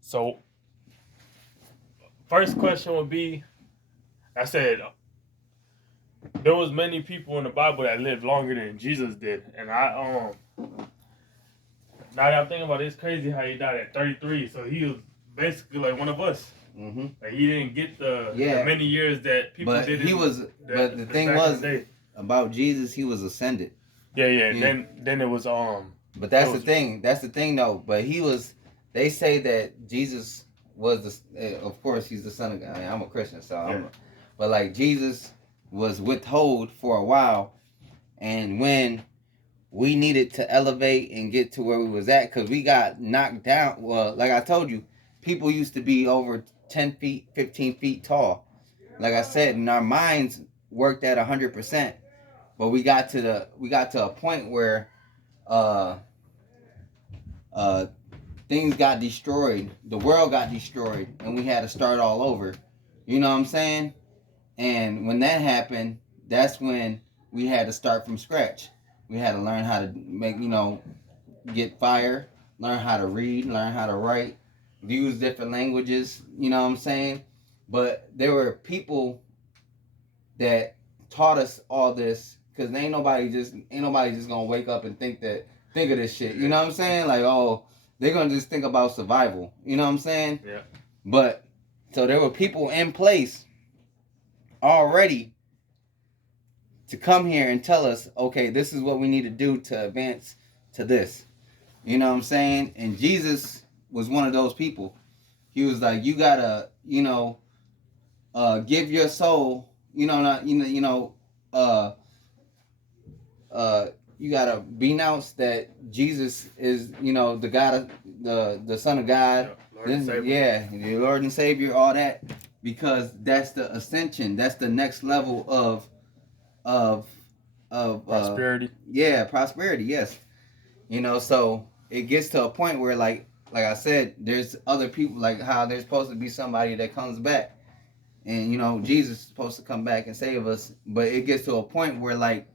So, first question would be, I said there was many people in the Bible that lived longer than Jesus did, and now that I'm thinking about it, it's crazy how he died at 33. So he was basically like one of us. Mm-hmm. Like he didn't get the many years that people but did. But the thing was about Jesus, he was ascended. Yeah. Then it was But that's the thing. That's the thing though. But he was. They say that Jesus was of course he's the son of God. I mean, I'm a Christian, so but like Jesus was withheld for a while, and when we needed to elevate and get to where we was at, because we got knocked down. Well, like I told you, people used to be over 10 feet, 15 feet tall. Like I said, and our minds worked at 100%. But we got to a point where things got destroyed. The world got destroyed, and we had to start all over. You know what I'm saying? And when that happened, that's when we had to start from scratch. We had to learn how to get fire, learn how to read, learn how to write, use different languages, you know what I'm saying? But there were people that taught us all this, because ain't nobody just gonna wake up and think of this shit. You know what I'm saying? Like, oh, they're gonna just think about survival. You know what I'm saying? Yeah. But so there were people in place already to come here and tell us, okay, this is what we need to do to advance to this. You know what I'm saying? And Jesus was one of those people. He was like, you gotta, give your soul, you gotta renounce that Jesus is, the God, the Son of God. The Lord and Savior, all that, because that's the ascension. That's the next level of prosperity. Prosperity. Yes. So it gets to a point where, like I said, there's other people, like how there's supposed to be somebody that comes back, and Jesus is supposed to come back and save us. But it gets to a point where, like,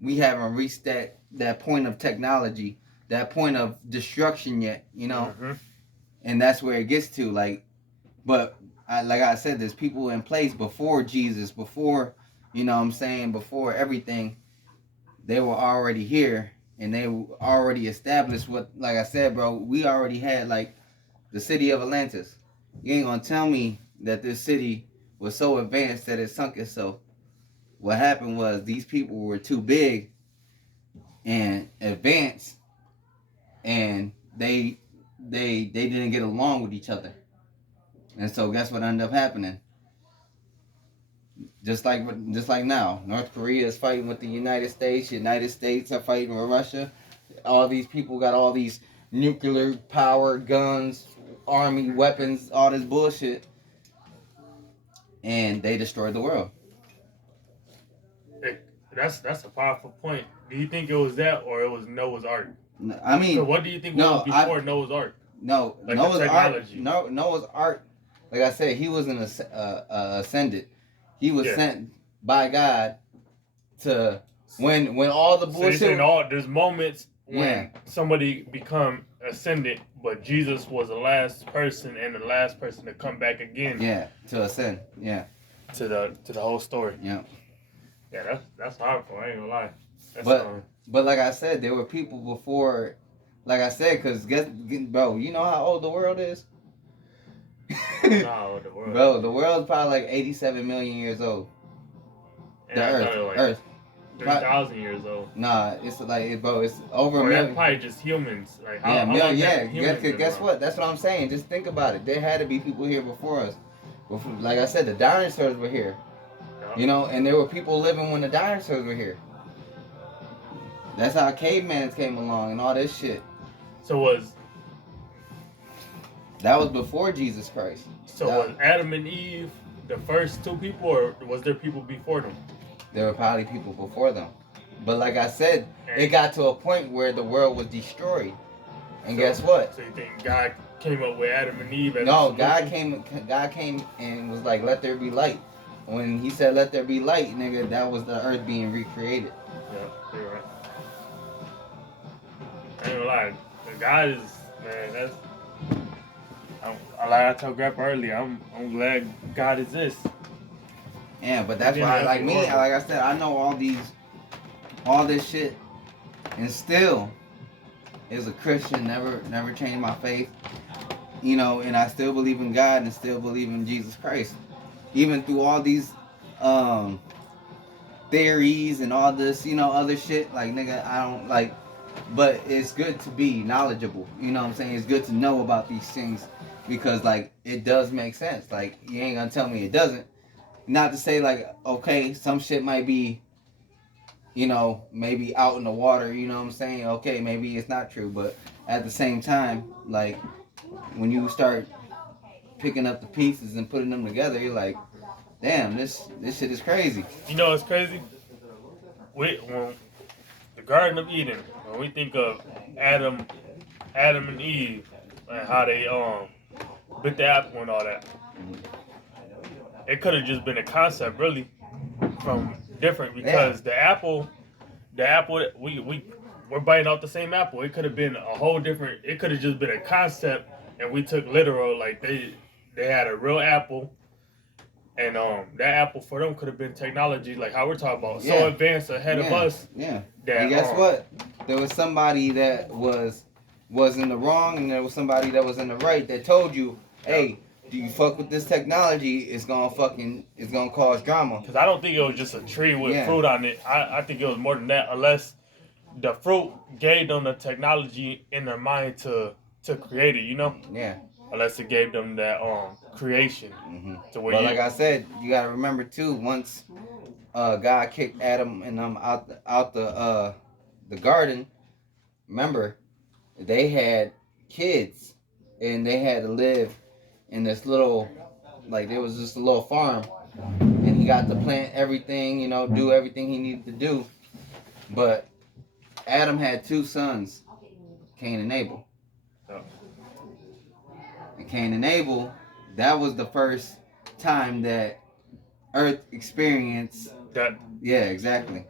we haven't reached that point of technology, that point of destruction yet, Mm-hmm. And that's where it gets to, like. But like I said, there's people in place before Jesus, before, before everything. They were already here, and they already established what, like I said, bro, we already had, like, the city of Atlantis. You ain't gonna tell me that this city was so advanced that it sunk itself. What happened was these people were too big and advanced, and they didn't get along with each other. And so guess what ended up happening? Just like now, North Korea is fighting with the United States. United States are fighting with Russia. All these people got all these nuclear power, guns, army, weapons, all this bullshit, and they destroyed the world. That's a powerful point. Do you think it was that, or it was Noah's Ark? I mean, so what do you think was before Noah's Ark? No, like Noah's Ark. Noah's Ark. Like I said, he wasn't ascended. He was sent by God to when all the bullshit. So you're saying there's moments when somebody become ascended, but Jesus was the last person and the last person to come back again. Yeah, to ascend. Yeah. To the whole story. Yeah. Yeah, that's powerful. I ain't gonna lie. But like I said, there were people before. Like I said, because bro, you know how old the world is? No, the world. Bro, the world's probably like 87 million years old. The Earth. 3,000 years old. Nah, it's like, bro, it's over a million. That's probably just humans. Like, guess what? That's what I'm saying. Just think about it. There had to be people here before us. Like I said, the dinosaurs were here. Yeah. And there were people living when the dinosaurs were here. That's how cavemans came along and all this shit. That was before Jesus Christ. So was Adam and Eve the first two people, or was there people before them? There were probably people before them. But like I said, it got to a point where the world was destroyed. And guess what? So you think God came up with Adam and Eve as No, God came and was like, let there be light. When he said let there be light, nigga, that was the earth being recreated. Yeah, you're right. I ain't gonna lie. God is Man, that's. Like I told Grandpa earlier, I'm glad God exists. Yeah, but that's Yeah, why, that's like me, horrible. like I said, I know all this shit, and still, as a Christian, never changed my faith. You know, and I still believe in God and still believe in Jesus Christ, even through all these um theories and all this, other shit. Like, nigga, I don't like. But it's good to be knowledgeable. You know what I'm saying? It's good to know about these things because, like, it does make sense. Like, you ain't gonna tell me it doesn't. Not to say, like, okay, some shit might be, maybe out in the water. You know what I'm saying? Okay, maybe it's not true, but at the same time, like, when you start picking up the pieces and putting them together, you're like, damn, this shit is crazy. You know what's crazy? When the Garden of Eden, when we think of Adam, Adam and Eve, and how they bit the apple and all that, it could have just been a concept, really, from different because the apple that we're biting off the same apple. It could have been a whole different. It could have just been a concept, and we took literal. Like they had a real apple, and that apple for them could have been technology, like how we're talking about, so advanced ahead of us. Yeah. That And guess what? There was somebody that was in the wrong, and there was somebody that was in the right that told you, hey, do you fuck with this technology? It's gonna cause drama. Because I don't think it was just a tree with fruit on it. I think it was more than that. Unless the fruit gave them the technology in their mind to create it, Yeah. Unless it gave them that creation. Mm-hmm. To where But like I said, you gotta remember too. Once God kicked Adam and them out the garden, remember they had kids, and they had to live in this little, like, there was just a little farm, and he got to plant everything, do everything he needed to do. But Adam had two sons, Cain and Abel. And Cain and Abel, that was the first time that Earth experienced that. Yeah, exactly.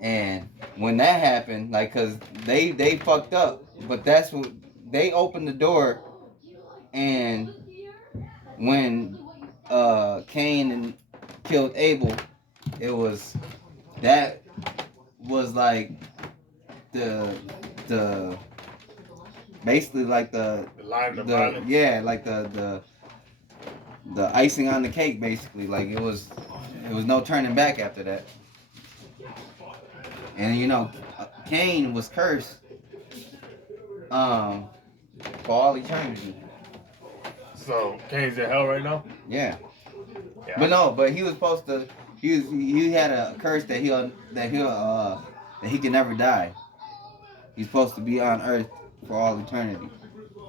And when that happened, like, cause they fucked up, but that's what they opened the door, and when Cain and killed Abel, it was that was like the basically like the line of violence. yeah, like the icing on the cake, basically. Like, it was no turning back after that. And Cain was cursed for all eternity. So Cain's in hell right now. Yeah. But he was supposed to. He had a curse that he can never die. He's supposed to be on Earth for all eternity.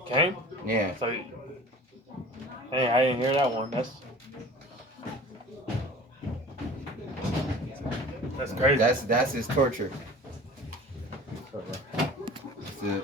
Cain? Yeah. So, hey, I didn't hear that one. That's crazy. That's his torture. That's it.